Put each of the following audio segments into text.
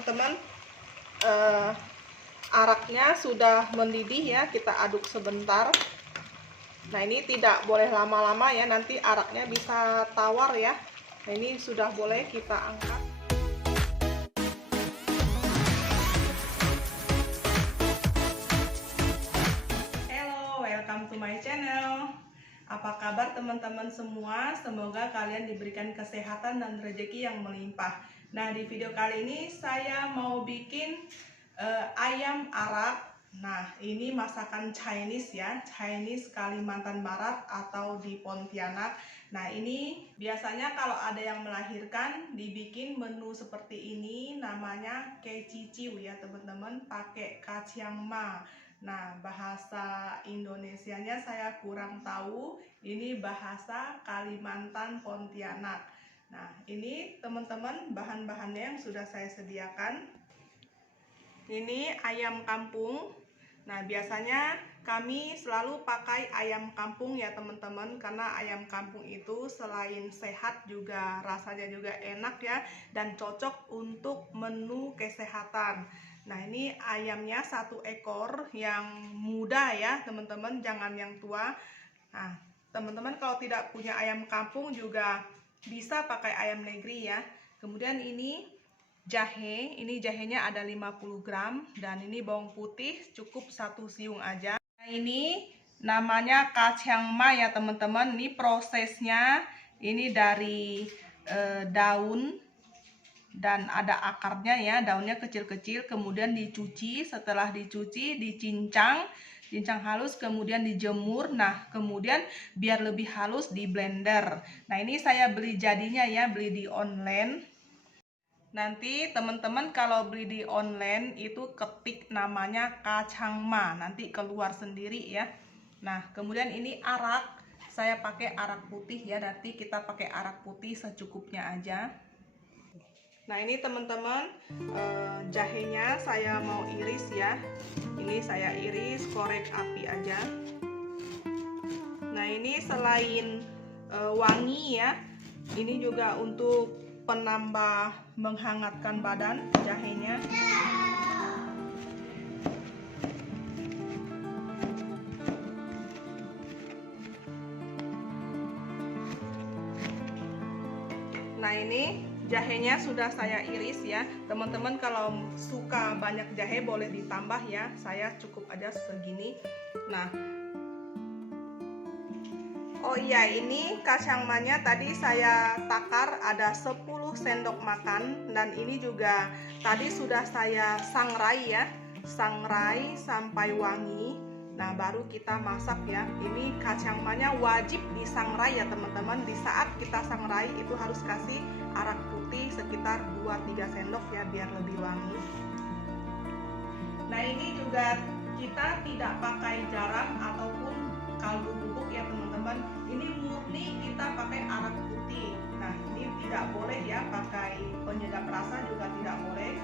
teman-teman, araknya sudah mendidih ya, kita aduk sebentar. Nah, ini tidak boleh lama-lama ya, nanti araknya bisa tawar ya. Nah, ini sudah boleh kita angkat. Hello, welcome to my channel. Apa kabar teman-teman semua? Semoga kalian diberikan kesehatan dan rezeki yang melimpah. Nah, di video kali ini saya mau bikin ayam arak. Nah, ini masakan Chinese ya, Chinese Kalimantan Barat atau di Pontianak. Nah, ini biasanya kalau ada yang melahirkan dibikin menu seperti ini, namanya keciciu ya teman-teman, pakai kacang ma. Nah, bahasa Indonesianya saya kurang tahu, ini bahasa Kalimantan Pontianak. Nah, ini teman-teman bahan-bahannya yang sudah saya sediakan. Ini ayam kampung. Nah, biasanya kami selalu pakai ayam kampung ya teman-teman, karena ayam kampung itu selain sehat juga rasanya juga enak ya, dan cocok untuk menu kesehatan. Nah, ini ayamnya 1 ekor yang muda ya teman-teman, jangan yang tua. Nah, teman-teman kalau tidak punya ayam kampung juga bisa pakai ayam negeri ya. Kemudian ini jahe, ini jahenya ada 50 gram, dan ini bawang putih cukup 1 siung aja. Nah, ini namanya kacang ma ya teman-teman. Ini prosesnya ini dari daun dan ada akarnya ya, daunnya kecil-kecil, kemudian dicuci, setelah dicuci dicincang halus, kemudian dijemur. Nah, kemudian biar lebih halus di blender. Nah, ini saya beli jadinya ya, beli di online. Nanti teman-teman kalau beli di online itu ketik namanya kacang ma, nanti keluar sendiri ya. Nah, kemudian ini arak, saya pakai arak putih ya, nanti kita pakai arak putih secukupnya aja. Nah, ini teman-teman, jahenya saya mau iris ya. Ini saya iris, korek api aja. Nah, ini selain wangi ya, ini juga untuk penambah menghangatkan badan jahenya. Nah, ini jahenya sudah saya iris ya teman-teman. Kalau suka banyak jahe boleh ditambah ya, saya cukup aja segini. Nah, oh iya, ini kacang ma-nya tadi saya takar ada 10 sendok makan, dan ini juga tadi sudah saya sangrai ya, sangrai sampai wangi. Nah, baru kita masak ya. Ini kacang ma-nya wajib disangrai ya teman-teman. Di saat kita sangrai itu harus kasih arak putih sekitar 2-3 sendok ya, biar lebih wangi. Nah, ini juga kita tidak pakai garam ataupun kaldu bubuk ya teman-teman. Ini murni kita pakai arak putih. Nah, ini tidak boleh ya pakai penyedap rasa, juga tidak boleh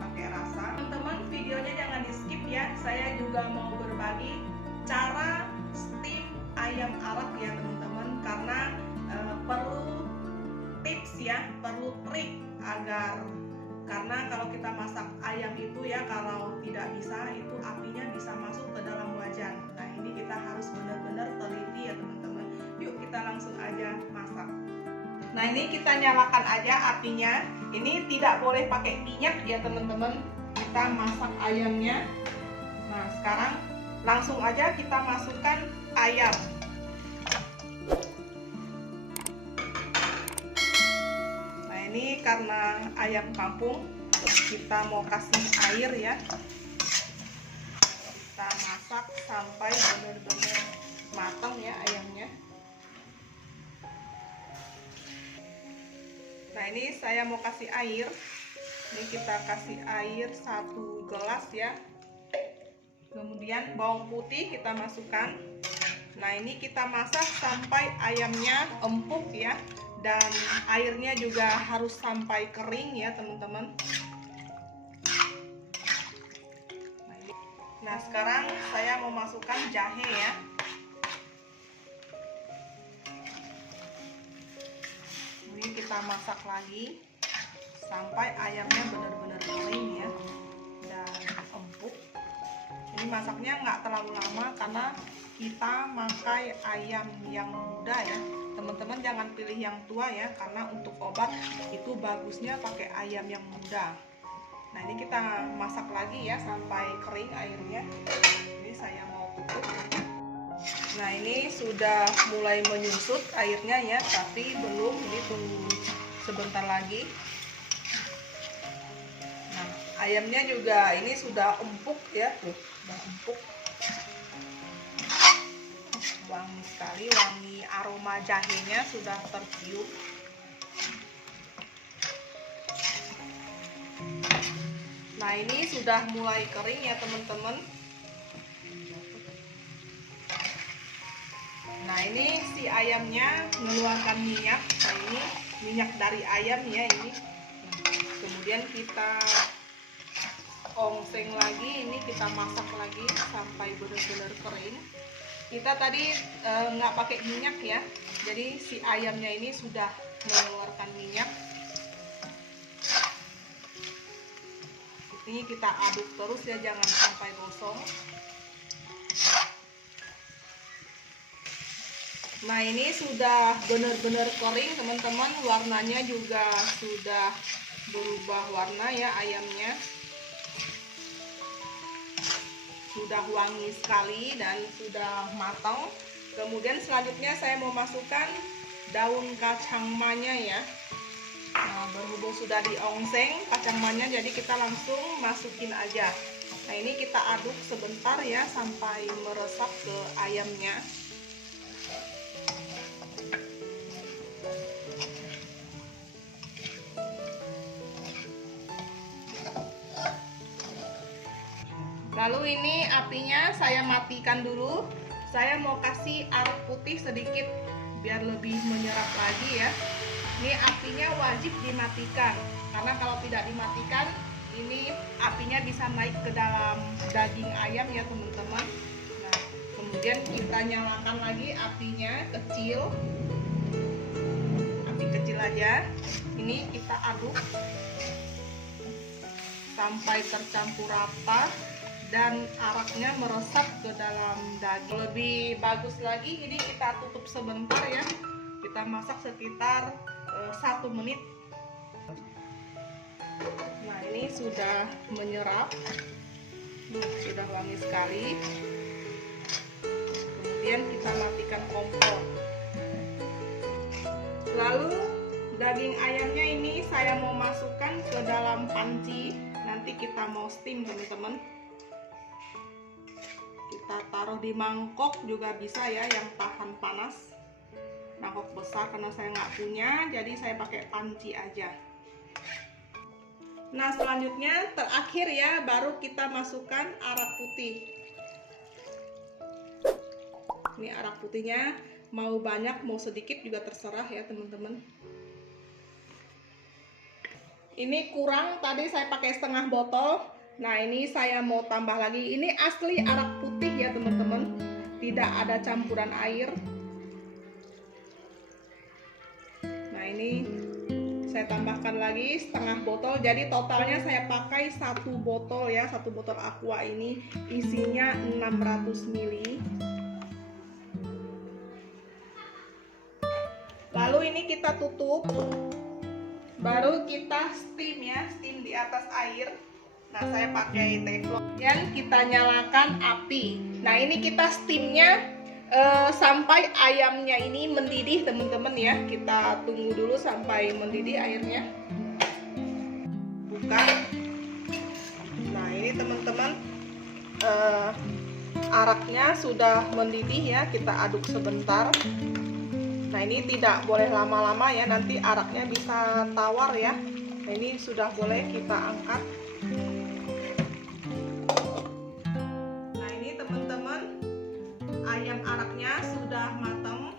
pakai rasa. Teman-teman, videonya jangan di skip ya. Saya juga mau berbagi cara steam ayam arak ya teman-teman, karena perlu tips ya, perlu trik karena kalau kita masak ayam itu ya, kalau tidak bisa itu apinya bisa masuk ke dalam wajan. Nah, ini kita harus benar-benar teliti ya teman-teman. Yuk kita langsung aja masak. Nah, ini kita nyalakan aja apinya. Ini tidak boleh pakai minyak ya teman-teman. Kita masak ayamnya. Nah, sekarang langsung aja kita masukkan ayam. Ini karena ayam kampung, kita mau kasih air ya. Kita masak sampai benar-benar matang ya ayamnya. Nah, ini saya mau kasih air. Ini kita kasih air 1 gelas ya. Kemudian bawang putih kita masukkan. Nah, ini kita masak sampai ayamnya empuk ya. Dan airnya juga harus sampai kering ya teman-teman. Nah, sekarang saya mau masukkan jahe ya. Ini kita masak lagi sampai ayamnya benar-benar kering masaknya nggak terlalu lama karena kita pakai ayam yang muda ya. Teman-teman jangan pilih yang tua ya, karena untuk obat itu bagusnya pakai ayam yang muda. Nah ini kita masak lagi ya sampai kering airnya. Ini saya mau tutup. Nah ini sudah mulai menyusut airnya ya, tapi belum, ini tunggu sebentar lagi. Nah ayamnya juga ini sudah empuk ya, tuh sudah empuk. Wangi sekali, wangi aroma jahenya sudah tercium. Nah ini sudah mulai kering ya teman-teman. Nah ini si ayamnya mengeluarkan minyak. Nah ini minyak dari ayam ya ini. Kemudian kita ongseng lagi, ini kita masak lagi sampai benar-benar kering. Kita tadi nggak pakai minyak ya, jadi si ayamnya ini sudah mengeluarkan minyak. Ini kita aduk terus ya, jangan sampai gosong. Nah ini sudah benar-benar kering teman-teman, warnanya juga sudah berubah warna ya ayamnya. Sudah wangi sekali dan sudah matang. Kemudian selanjutnya saya mau masukkan daun kacang manya ya. Nah, berhubung sudah diongseng kacang manya, jadi kita langsung masukin aja. Nah ini kita aduk sebentar ya sampai meresap ke ayamnya. Lalu ini apinya saya matikan dulu. Saya mau kasih arak putih sedikit biar lebih menyerap lagi ya. Ini apinya wajib dimatikan, karena kalau tidak dimatikan ini apinya bisa naik ke dalam daging ayam ya teman-teman. Nah, kemudian kita nyalakan lagi apinya kecil. Api kecil aja. Ini kita aduk sampai tercampur rata dan araknya meresap ke dalam daging. Lebih bagus lagi ini kita tutup sebentar ya, kita masak sekitar 1 menit. Nah ini sudah menyerap, sudah wangi sekali. Kemudian kita matikan kompor. Lalu daging ayamnya ini saya mau masukkan ke dalam panci, nanti kita mau steam teman-teman. Kita taruh di mangkok juga bisa ya, yang tahan panas. Mangkok besar karena saya nggak punya, jadi saya pakai panci aja. Nah selanjutnya terakhir ya, baru kita masukkan arak putih. Ini arak putihnya mau banyak mau sedikit juga terserah ya teman-teman. Ini kurang, tadi saya pakai setengah botol. Nah ini saya mau tambah lagi. Ini asli arak putih ya teman-teman, tidak ada campuran air. Nah ini saya tambahkan lagi setengah botol, jadi totalnya saya pakai 1 botol ya. 1 botol aqua ini isinya 600 ml. Lalu ini kita tutup, baru kita steam ya, steam di atas air. Nah saya pakai teflon dan kita nyalakan api. Nah ini kita steamnya sampai ayamnya ini mendidih teman-teman ya. Kita tunggu dulu sampai mendidih airnya. Buka. Nah ini teman-teman araknya sudah mendidih ya, kita aduk sebentar. Nah ini tidak boleh lama-lama ya, nanti araknya bisa tawar ya. Nah ini sudah boleh kita angkat. Nah ini teman-teman, ayam araknya sudah matang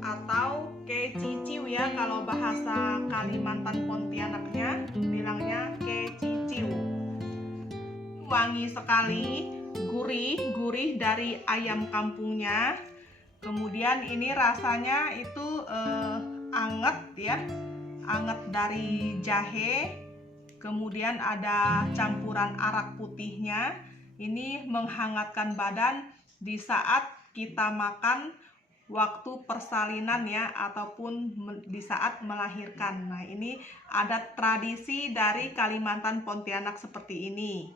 atau keciciu ya, kalau bahasa Kalimantan Pontianaknya bilangnya keciciu. Wangi sekali, gurih dari ayam kampungnya. Kemudian ini rasanya itu anget ya, anget dari jahe. Kemudian ada campuran arak putihnya. Ini menghangatkan badan di saat kita makan waktu persalinan ya, ataupun di saat melahirkan. Nah, ini adat tradisi dari Kalimantan Pontianak seperti ini.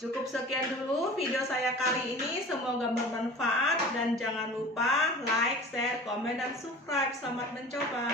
Cukup sekian dulu video saya kali ini, semoga bermanfaat dan jangan lupa like, share, komen, dan subscribe. Selamat mencoba.